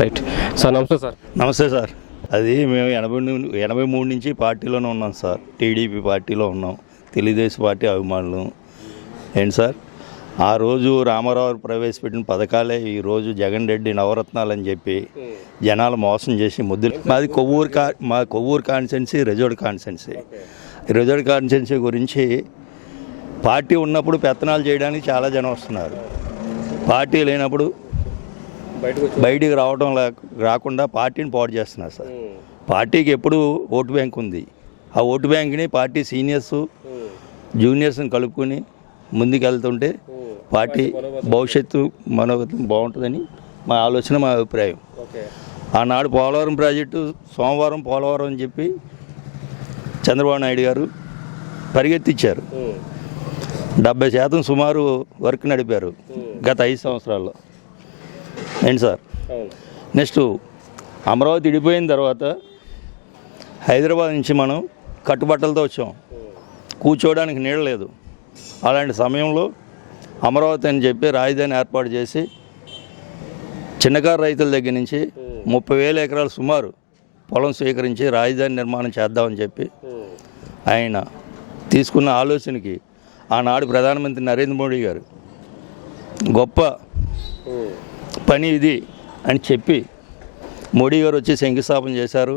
Right sir నమస్తే sir నమస్తే sir. అది మేము ఎనభై ఎనభై మూడు నుంచి పార్టీలోనే ఉన్నాం సార్. టీడీపీ పార్టీలో ఉన్నాం. తెలుగుదేశం పార్టీ అభిమానులు. ఏంటి సార్? ఆ రోజు రామారావు ప్రవేశపెట్టిన పథకాలే ఈ రోజు జగన్ రెడ్డి నవరత్నాలు అని చెప్పి జనాలు మోసం చేసి ముద్దులు. మాది కొవ్వూరు కా మా Kovvur constituency reserved constituency reserved constituency గురించి పార్టీ ఉన్నప్పుడు పెత్తనాలు చేయడానికి చాలా జనం వస్తున్నారు. పార్టీ లేనప్పుడు బయటికి రావడం రాకుండా పార్టీని పాడు చేస్తున్నారు సార్. పార్టీకి ఎప్పుడు ఓటు బ్యాంక్ ఉంది. ఆ ఓటు బ్యాంక్ని పార్టీ సీనియర్స్ జూనియర్స్ని కలుపుకొని ముందుకెళ్తుంటే పార్టీ భవిష్యత్తు మనోగతం బాగుంటుందని మా ఆలోచన మా అభిప్రాయం. ఆనాడు పోలవరం ప్రాజెక్టు సోమవారం పోలవరం అని చెప్పి చంద్రబాబు నాయుడు గారు పరిగెత్తిచ్చారు. డెబ్బై శాతం సుమారు వర్క్ నడిపారు గత ఐదు సంవత్సరాల్లో. ఏంటి సార్? నెక్స్ట్ అమరావతి విడిపోయిన తర్వాత హైదరాబాద్ నుంచి మనం కట్టుబట్టలతో వచ్చాం. కూర్చోవడానికి నీడ లేదు. అలాంటి సమయంలో అమరావతి అని చెప్పి రాజధాని ఏర్పాటు చేసి చిన్నకారు రైతుల దగ్గర నుంచి ముప్పై వేల ఎకరాలు సుమారు పొలం స్వీకరించి రాజధాని నిర్మాణం చేద్దామని చెప్పి ఆయన తీసుకున్న ఆలోచనకి ఆనాడు ప్రధానమంత్రి నరేంద్ర మోడీ గారు గొప్ప పని ఇది అని చెప్పి మోడీ గారు వచ్చి శంకుస్థాపన చేశారు.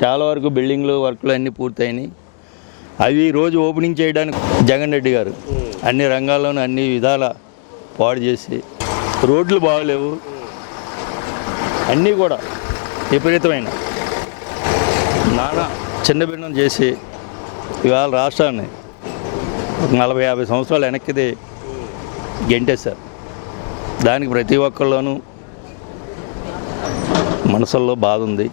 చాలా వరకు బిల్డింగ్లు వర్క్లు అన్నీ పూర్తయినాయి. అవి రోజు ఓపెనింగ్ చేయడానికి జగన్ రెడ్డి గారు అన్ని రంగాల్లోనూ అన్ని విధాల పాడు చేసి రోడ్లు బాగలేవు. అన్నీ కూడా విపరీతమైన నానా చిన్నభిన్నం చేసి ఇవాళ రాష్ట్రాన్ని ఒక నలభై యాభై సంవత్సరాలు వెనక్కిది గెంటేశారు. దానికి ప్రతి ఒక్కళ్ళలోనూ మనసుల్లో బాధ ఉంది.